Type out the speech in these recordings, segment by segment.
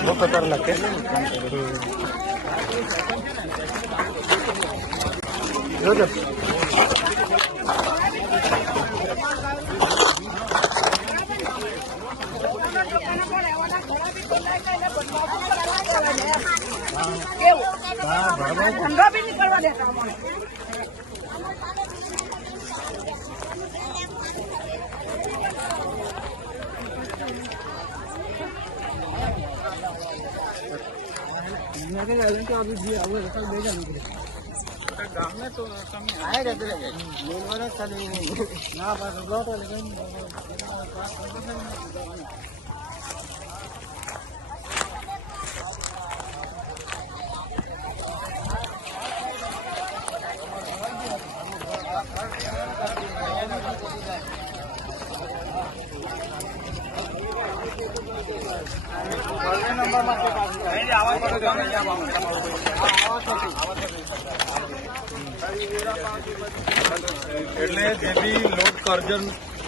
બહુ ખતરનાક કે જોજો ધંધો બી નીકળવા દેતા અમને गाँव में तो आए रहते ना એટલે જે બી લોટ કરજણ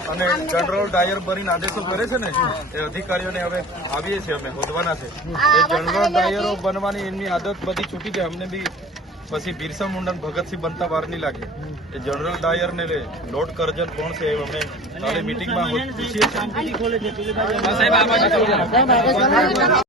અને જનરલ ડાયર ભરીને આદેશો કરે છે ને એ અધિકારીઓને હવે આવીએ છીએ અમે શોધવાના છે એ જનરલ ડાયરો બનવાની એમની આદત બધી છૂટી જાય અમને બી પછી બિરસા મુંડા ભગતસિંહ બનતા વાર નહીં લાગે એ જનરલ ડાયર ને લોટ કરજણ કોણ છે એ અમે કાલે મિટિંગમાં પૂછીએ છીએ